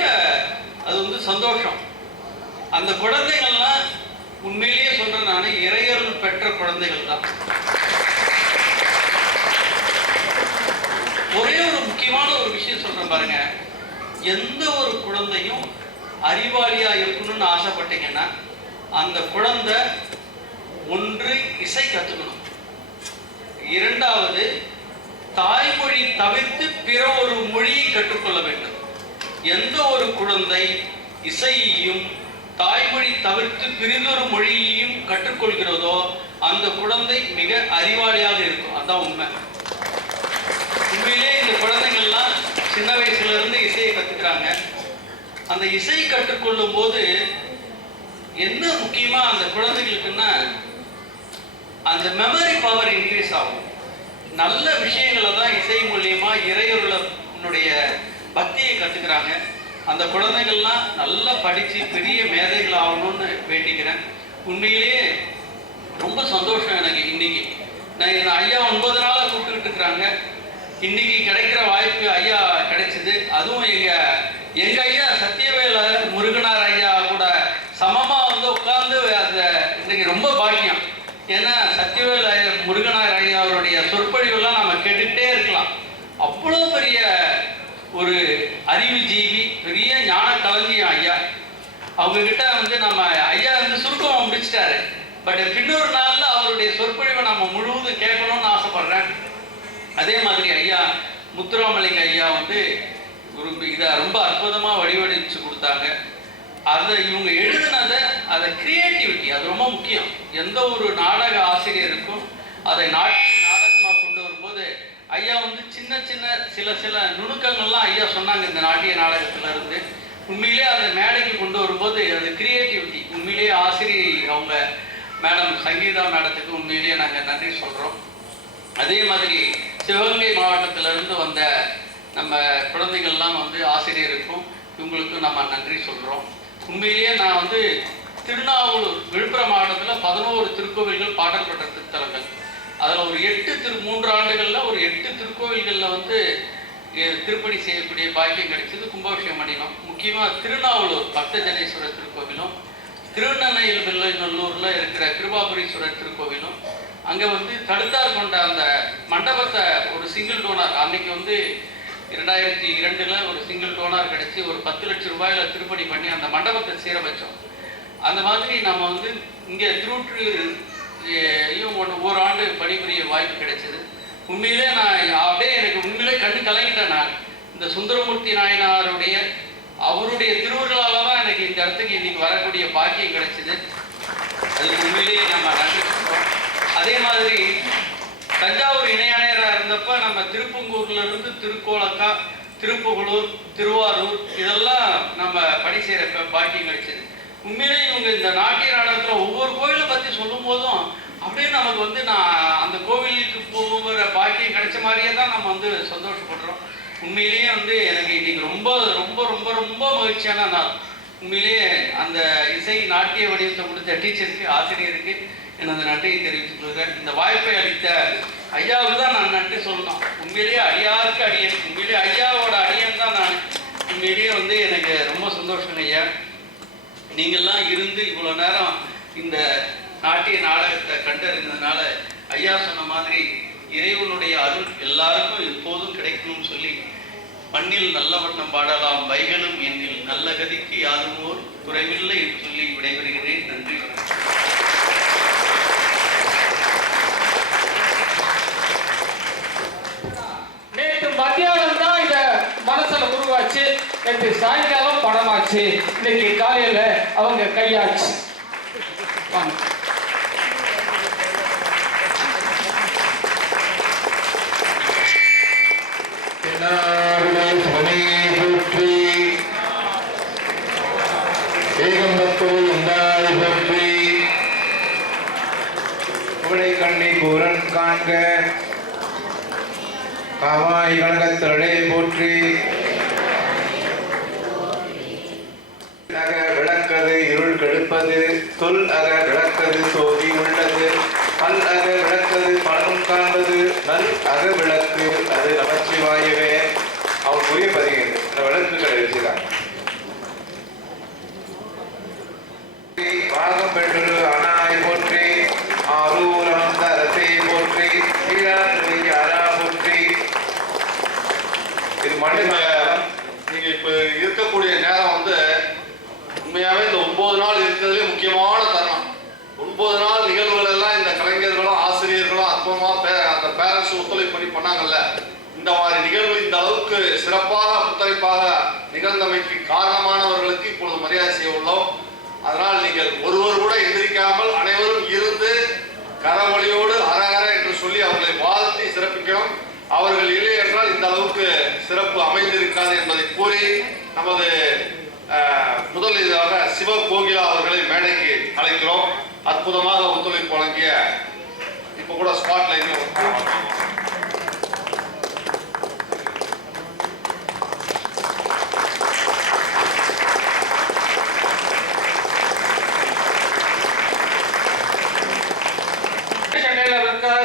அது வந்து சந்தோஷம். அந்த குழந்தைகள்லாம் உண்மையிலேயே சொல்றேன், நான் இறையருள் பெற்ற குழந்தைகள் தான். ஒரே ஒரு முக்கியமான ஒரு விஷயம் சொல்றேன் பாருங்க, எந்த ஒரு குழந்தையும் அறிவாளியா இருக்கணும்னு ஆசைப்பட்டீங்கன்னா அந்த குழந்தை ஒன்று இசை கத்துக்கணும், இரண்டாவது தாய்மொழி தவிர்த்து பிற ஒரு மொழியை கற்றுக்கொள்ள வேண்டும். எந்த ஒரு குழந்தை இசையையும் தாய்மொழி தவிர்த்து பிறிதொரு மொழியையும் கற்றுக்கொள்கிறதோ அந்த குழந்தை மிக அறிவாளியாக இருக்கும். அதுதான் உண்மை. உண்மையிலே இந்த குழந்தைகள்லாம் சின்ன வயசுல இருந்து இசையை கத்துக்கிறாங்க. அந்த இசை கற்றுக்கொள்ளும் போது என்ன முக்கியமா அந்த குழந்தைகளுக்குன்னா அந்த மெமரி பவர் இன்க்ரீஸ் ஆகும். நல்ல விஷயங்களை தான் இசை மூலியமா இறையருளுடைய பக்தியை கத்துக்கிறாங்க. அந்த குழந்தைகள்லாம் நல்லா படிச்சு பெரிய மேதைகள் ஆகணும்னு வேண்டிக்கிறேன். உண்மையிலேயே ரொம்ப சந்தோஷம் எனக்கு. இன்னைக்கு நான் ஐயா 9 நாளாக கூப்பிட்டுக்கிட்டு இருக்கிறாங்க. இன்னைக்கு கிடைக்கிற வாய்ப்பு ஐயா கிடைச்சிது. அதுவும் எங்க ஐயா சத்தியவேல முருகனார் ஐயா கூட சமமா வந்து உட்கார்ந்து அந்த இன்னைக்கு ரொம்ப பாக்கியம். ஏன்னா சத்தியவேல முருகனார் ஐயா அவருடைய சொற்பொழிவெல்லாம் நம்ம கேட்டுக்கிட்டே இருக்கலாம். அவ்வளோ பெரிய ஒரு அறிவு ஜீவி, பெரிய ஞான களஞ்சியம் ஐயா. அவங்க கிட்ட வந்து நம்ம ஐயா வந்து சுருக்கம் முடிச்சிட்டாரு. பட் பின்னொரு நாள்ல அவருடைய சொற்பொழிவை நம்ம முழுவதும் கேட்கணும்னு ஆசைப்படுறேன். அதே மாதிரி ஐயா முத்துராமலிங்க ஐயா வந்து இதை ரொம்ப அற்புதமா வடிவடிச்சு கொடுத்தாங்க. அதை இவங்க எழுதுனதை, அதை கிரியேட்டிவிட்டி, அது ரொம்ப முக்கியம். எந்த ஒரு நாடக ஆசிரியருக்கும் அதை நாடகமாக கொண்டு வரும்போது ஐயா வந்து சின்ன சின்ன சில நுணுக்கங்கள்லாம் ஐயா சொன்னாங்க இந்த நாட்டிய நாடகத்துல இருந்து. உண்மையிலே அதை மேடைக்கு கொண்டு வரும்போது அது கிரியேட்டிவிட்டி. உண்மையிலேயே ஆசிரியை அவங்க மேடம் சங்கீதா மேடத்துக்கு உண்மையிலேயே நாங்கள் நன்றி சொல்கிறோம். அதே மாதிரி சிவகங்கை மாவட்டத்திலிருந்து வந்த நம்ம குழந்தைகள்லாம் வந்து ஆசிரியருக்கும் இவங்களுக்கும் நம்ம நன்றி சொல்கிறோம். உண்மையிலேயே நான் வந்து திருநாவலூர் விழுப்புரம் மாவட்டத்தில் 11 திருக்கோவில்கள் பாடல் பெற்ற திருத்தலங்கள். அதில் ஒரு 3 ஆண்டுகளில் ஒரு 8 திருக்கோவில்களில் வந்து திருப்பணி செய்யக்கூடிய பாக்கியம் கிடைச்சது. கும்பாபிஷேகம் பண்ணினோம். முக்கியமாக திருநாவலூர் பக்தஜனேஸ்வரர் திருக்கோவிலும், திருநெல்வேலி வெள்ளைநல்லூரில் இருக்கிற கிருபாபுரீஸ்வரர் திருக்கோவிலும், அங்கே வந்து தடுத்தார் கொண்ட அந்த மண்டபத்தை ஒரு சிங்கிள் டோனார், அன்னைக்கு வந்து 2002 ஒரு சிங்கிள் டோனார் கிடைச்சி ஒரு 10 லட்சம் ரூபாயில் திருப்பணி பண்ணி அந்த மண்டபத்தை சீரமைச்சோம். அந்த மாதிரி நம்ம வந்து இங்கே திருவொற்றியூரையும் ஒரு ஆண்டு பணிபுரிய வாய்ப்பு கிடைச்சது. உண்மையிலே நான் அப்படியே எனக்கு உண்மையிலே கண்ணு கலங்கிட்டேன். நான் இந்த சுந்தரமூர்த்தி நாயனாருடைய அவருடைய திருவுருளால தான் எனக்கு இந்த இடத்துக்கு இன்னைக்கு வரக்கூடிய பாக்கியம் கிடைச்சது. அதுக்கு உண்மையிலேயே நம்ம நன்றி சொல்றோம். அதே மாதிரி தஞ்சாவூர் இணையாணையராக இருந்தப்ப நம்ம திருப்பங்கூர்ல இருந்து திருக்கோலக்கா, திருப்புகலூர், திருவாரூர் இதெல்லாம் நம்ம பணி செய்யற பாக்கியம் கிடைச்சது. உண்மையிலேயே இவங்க இந்த நாட்டிய நாடகத்துல ஒவ்வொரு கோவிலை பத்தி சொல்லும் போதும் அப்படியே நமக்கு வந்து நான் அந்த கோவிலுக்கு போகிற பாக்கியம் கிடைச்ச மாதிரியே தான் நம்ம வந்து சந்தோஷப்படுறோம். உண்மையிலேயே வந்து எனக்கு இன்னைக்கு ரொம்ப ரொம்ப ரொம்ப ரொம்ப மகிழ்ச்சியான நாள். உண்மையிலேயே அந்த இசை நாட்டிய வடிவத்தை கொடுத்த டீச்சருக்கு, ஆசிரியருக்கு எனது நன்றியை தெரிவித்துக் கொள்கிறேன். இந்த வாய்ப்பை அளித்த ஐயாவுக்கு தான் நான் நன்றி சொல்லணும். உண்மையிலேயே ஐயாவுக்கு அடியேன், உண்மையிலேயே ஐயாவோட அடியன் தான் நான். உண்மையிலேயே வந்து எனக்கு ரொம்ப சந்தோஷம் ஐயா. நீங்கள்லாம் இருந்து இவ்வளோ நேரம் இந்த நாட்டிய நாடகத்தை கண்டறிந்ததுனால ஐயா சொன்ன மாதிரி இறைவனுடைய அருள் எல்லாருக்கும் எப்போதும் கிடைக்கணும்னு சொல்லி, மண்ணில் நல்ல வண்ணம் பாடலாம் வைகளும் என்னில் நல்ல கதிக்கு யாருமோர் குறைவில்லை என்று சொல்லி விடைபெறுகிறேன். நன்றி. நேற்று மத்தியானம் தான் இத மனசுல உருவாச்சு, நேற்று சாயங்காலம் படமாச்சு, இன்னைக்கு காலையில அவங்க கையாச்சு. கண்ணை கூரன் காண்க காவாய் கனகத்தளே போற்றி. அக விளக்கது இருள் கெடுப்பது, சொல் அக விளக்கது சோதி உள்ளது, பல் அக விளக்கது பலரும் காண்க. நல் அக விளக்கு அது நமச்சிவாயவே. அவன் புரிய பதிகிறது அந்த விளக்குகளை வச்சுதான் பாகம் பெற்று அனாய் போற்றி ஆரூரம் தரத்தை போற்றி அரா போற்றி. இது மனித நீங்க இப்ப இருக்கக்கூடிய நேரம் வந்து உண்மையாவே இந்த 9 நாள் இருக்கிறதுலே முக்கியமான தருணம். 9 நாள் நிகழ்வுகள் எல்லாம் இந்த கலைஞர்களும் ஆசிரியர்களும் அற்புதமா அந்த பேரண்ட்ஸ் ஒத்துழைப்பு பண்ணி பண்ணாங்கல்ல. இந்த மாதிரி நிகழ்வு இந்த அளவுக்கு சிறப்பாக ஒத்துழைப்பாக நிகழ்ந்தமைக்கு காரணமானவர்களுக்கு இப்பொழுது மரியாதை செய்ய உள்ளோம். அதனால் நீங்கள் ஒருவர் கூட எந்திரிக்காமல் அனைவரும் இருந்து கரவொலியோடு அரகர என்று சொல்லி அவர்களை வாழ்த்தி சிறப்பிக்கணும். அவர்கள் இல்லை என்றால் இந்த அளவுக்கு சிறப்பு அமைந்திருக்காது என்பதை கூறி நமது முதல் இதாக சிவ கோகிலா அவர்களை மேடைக்கு அழைக்கிறோம். அற்புதமாக ஒத்துழைப்பு வழங்கிய இப்ப கூட ஸ்பாட்லைன்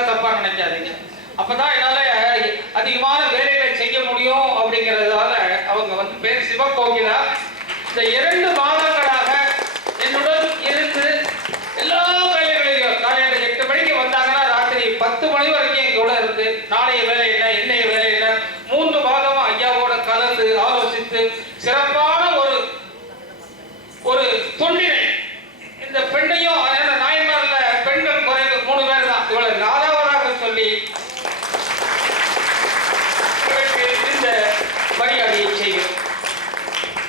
தப்பா நினைக்காதீங்க. அப்பதான் என்னால அதிகமான வேலைகளை செய்ய முடியும் அப்படிங்கிறதால அவங்க வந்து பேர் சிவகோகிலா. இந்த 2 மாதங்களாக என்னுடன் இருந்து எல்லா வேலைகளையும் காலையில 8 மணிக்கு வந்தாங்கன்னா ராத்திரி 10 மணி வரைக்கும் எங்களோட இருந்து நாளைய வேலை என்ன இன்னைய வேலை என்ன 3 மாதமா ஐயாவோட கலந்து ஆலோசித்து சிறப்பான ஒரு தொண்டினை இந்த பெண்ணையும் நாயன்மார்ல பெண்கள் குறைந்து 3 பேர் தான் இவளை 4வதாக சொல்லி இந்த மரியாதையை செய்யும்.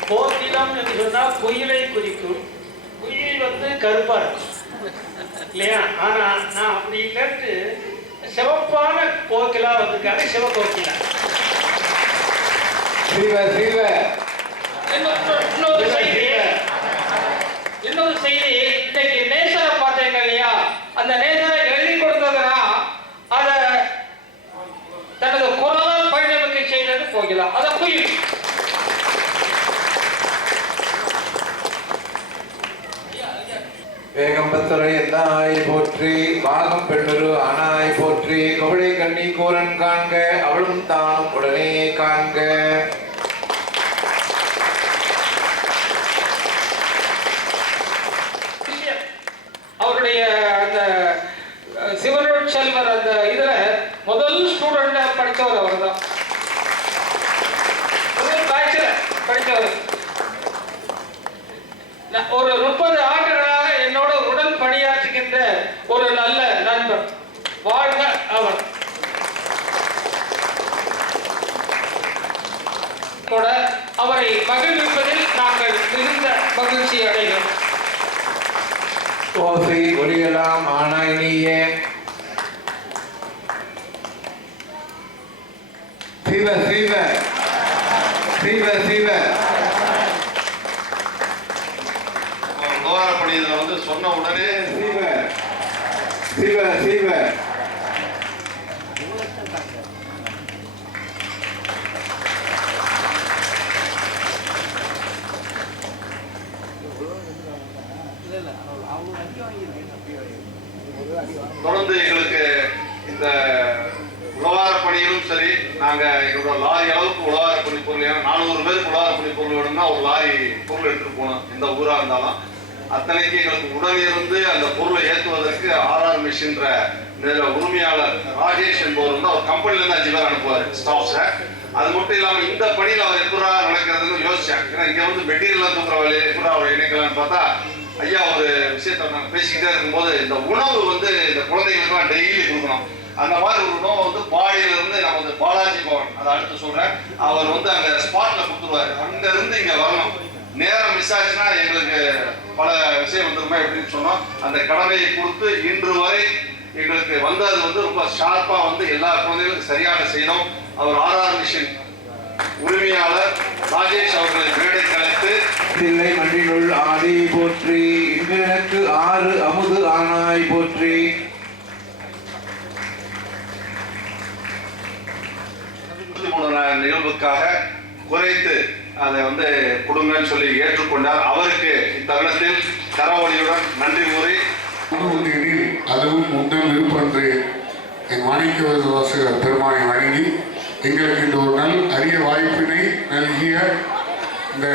கோகிலம் என்று சொன்னால் குயிலை குறிக்கும். குயில் வந்து கருப்பா இருக்கும் இல்லையா? ஆனா நான் அப்படி இல்லைன்னு சிவப்பான கோகிலா வந்திருக்காங்க. சிவகோகிலா இன்னொரு செய்தி இன்னைக்கு நேசரை பார்த்தேங்க இல்லையா? அந்த நேசரை எழுதி கொடுத்ததுன்னா அத தனது குரலால் பயணமிக்க செய்தது போகலாம். அத குயில். வேகம்பத்துறை எந்தாய் போற்றி பாகம் பெண்ணொரு ஆனாய் போற்றி கவளை கண்ணி கூரன் காண்க அவளும் தானும் உடனே காண்க. அவருடைய அந்த சிவனூர் செல்வர் அந்த இதுல முதல் ஸ்டூடெண்டா படித்தவர் அவர் தான். படித்தவர் ஒரு 30 ஆண்டுகளாக என்னோட உடன் பணியாற்றுகின்ற ஒரு நல்ல நண்பர். வாழ்க அவர். அவரை மகிழ்விப்பதில் நாங்கள் மிகுந்த மகிழ்ச்சி அடைகிறோம். ஓசை ஒலியலாம் ஆனாய் நீயே. சிவ சிவ சிவ சிவ. உபகாரப்படி இதை வந்து சொன்ன உடனே சிவ சிவ சிவ. தொடர்ந்து எங்களுக்கு இந்த உழவார பணியிலும் சரி, நாங்க எங்களோட லாரி அளவுக்கு உழவார பணி பொருள், ஏன்னா 400 பேருக்கு உழவார பணி பொருள் வேணும்னா ஒரு லாரி பொருள் எடுத்துட்டு போகணும். எந்த ஊரா இருந்தாலும் அத்தனைக்கு எங்களுக்கு உடன் இருந்து அந்த பொருளை ஏற்றுவதற்கு ஆர்ஆர் மிஷின்ற உரிமையாளர் ராஜேஷ் என்பவர் வந்து அவர் கம்பெனில இருந்து 5 பேர் அனுப்புவார் ஸ்டாஃப்ஸை. அது மட்டும் இல்லாம இந்த பணியில் அவர் எப்படா நடக்கிறதுன்னு யோசிச்சேன். ஏன்னா இங்க வந்து மெட்டீரியல் தூக்குற வேலையை எப்படா அவர் இணைக்கலாம்னு பார்த்தா ஐயா ஒரு விஷயத்த நாங்கள் பேசிக்கிட்டே இருக்கும்போது இந்த உணவு வந்து இந்த குழந்தைகளுக்குலாம் டெய்லி கொடுக்கணும். அந்த மாதிரி ஒரு உணவை வந்து பாடியில இருந்து நம்ம வந்து பாலாஜி பவன் அதை அடுத்து சொல்றேன், அவர் வந்து அங்க ஸ்பாட்ல கொடுத்துருவாரு. அங்க இருந்து இங்க வரணும். நேரம் மிஸ் ஆச்சுன்னா எங்களுக்கு பல விஷயம் வந்துருமா எப்படின்னு சொன்னோம். அந்த கடமையை கொடுத்து இன்று வரை எங்களுக்கு வந்து அது வந்து ரொம்ப ஷார்ப்பா வந்து எல்லா குழந்தைகளுக்கும் சரியாக செய்யணும். அவர் ஆர்ஆர் மிஷின் உரிமையாளர் ராஜேஷ் அவர்களை மேடைக்கு அழைத்து தில்லை மன்றினுள் ஆதி போற்றி இன்று எனக்கு 6 அமுது ஆனாய் போற்றி. நிகழ்வுக்காக குறைத்து அதை வந்து கொடுங்கன்னு சொல்லி ஏற்றுக்கொண்டார். அவருக்கு இத்தருணத்தில் கரவொலியுடன் நன்றி கூறி அதுவும் உங்கள் விருப்பன்று மாணிக்கவாசகர் பெருமானை வணங்கி எங்களுக்கு இந்த ஒரு அரிய வாய்ப்பினை நல்கிய இந்த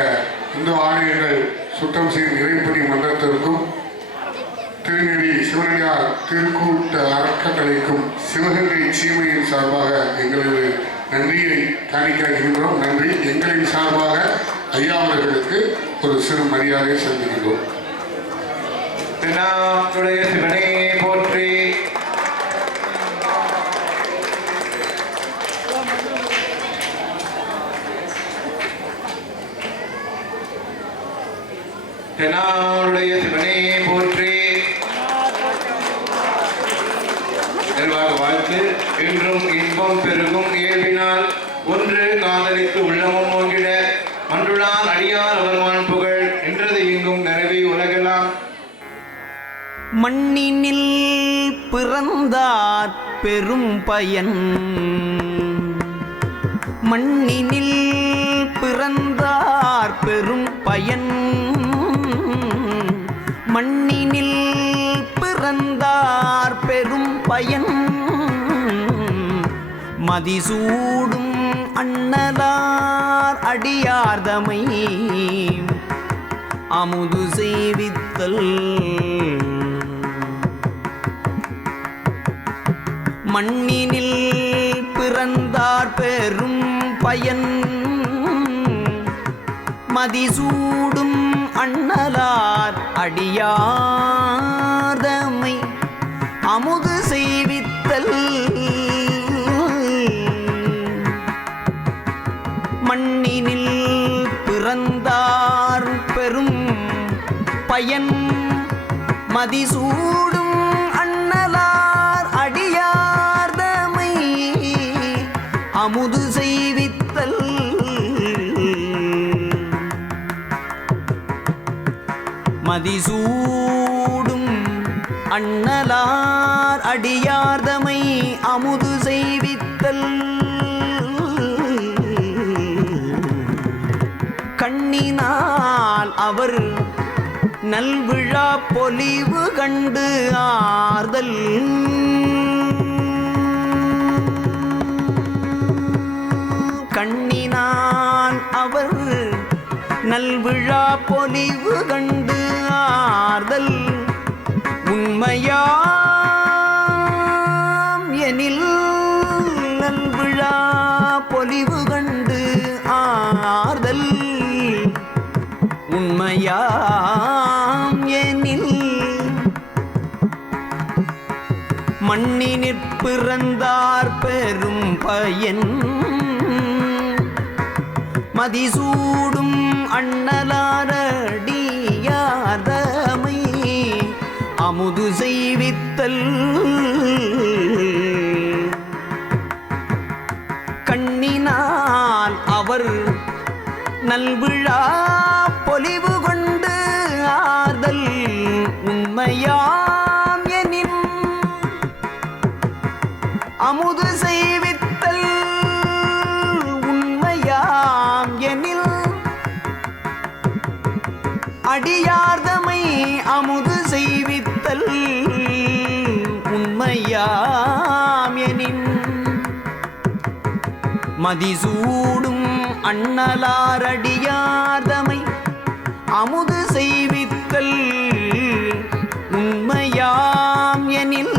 இந்து ஆலயங்கள் சுத்தம் செய்யும் இறைப்பணி மன்றத்திற்கும் திருநெறி சிவனடியார் திருக்கூட்ட அறக்கட்டளைக்கும் சிவகங்கை சீமையின் சார்பாக எங்களது நன்றியை காணிக்கின்றோம். நன்றி. எங்களின் சார்பாக ஐயா அவர்களுக்கு ஒரு சிறு மரியாதை செலுத்துகின்றோம். தென்னாட்டுடைய சிவனே போற்றி. தென்னாடுடைய சிவனே போற்றி. நிர்வாக வாழ்த்து. என்றும் இன்பம் பெருகும் இயல்பினால் ஒன்று காதலித்து உள்ளமும் ஓங்கிட மன்றுளான் அடியார் அவர்வான் புகழ் என்றது இங்கும் நிறைவி உலகெல்லாம். மண்ணினில் பிறந்தார் பெரும் பயன். மண்ணினில் பிறந்தார் பெரும் பயன். மண்ணினில் பிறந்தார் பெரும் பயன். மதிசூடும் அண்ணலார் அடியார்தமை அமுது செய்வித்தல். மண்ணினில் பிறந்தார் பெரும் பயன். மதிசூடும் அண்ணலார் அடியார்தமை அமுது செய்வித்தல். மண்ணினில் பிறந்தார் பெரும் பயன். மதிசூடும் அண்ணலார் அடியார்தமை அமுது செய்வித்தல். மதிசூடும் அண்ணலார் அடியார்தமை அமுது செய்வித்தல். கண்ணினால் அவர் நல்விழா பொலிவு கண்டு ஆர்தல். கண்ணினால் அவர் நல்விழா பொலிவு கண்டு ஆர்தல். உண்மையாம் எனில் நல்விழா பொலிவு கண்டு ஆர்தல். உண்மையாம் எனில் மண்ணினிற் பிறந்தார் பெரும் பயன். மதிசூடும் அண்ணலாரடியார்தமை அமுது செய்வித்தல். கண்ணினால் அவர் நல்விழா பொலிவு கொண்டு ஆர்தல். உண்மையாம் எனின் அமுது செய்வித்தல். உண்மையாம் எனில் அடியார்தமை அமுது செய்வித்தல். உண்மையாம் எனின் மதிசூடும் அண்ணலாரடியார்தமை அமுது செய்வித்தல். உண்மையாம் எனில்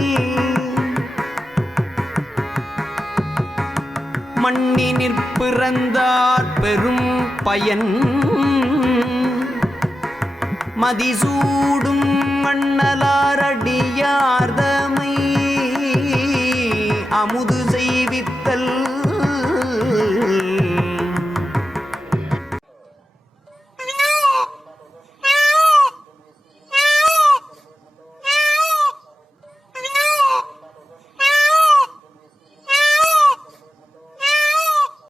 மண்ணினிற் பிறந்தார் பெரும் பயன். மதிசூடும் அண்ணலாரடியார்தமை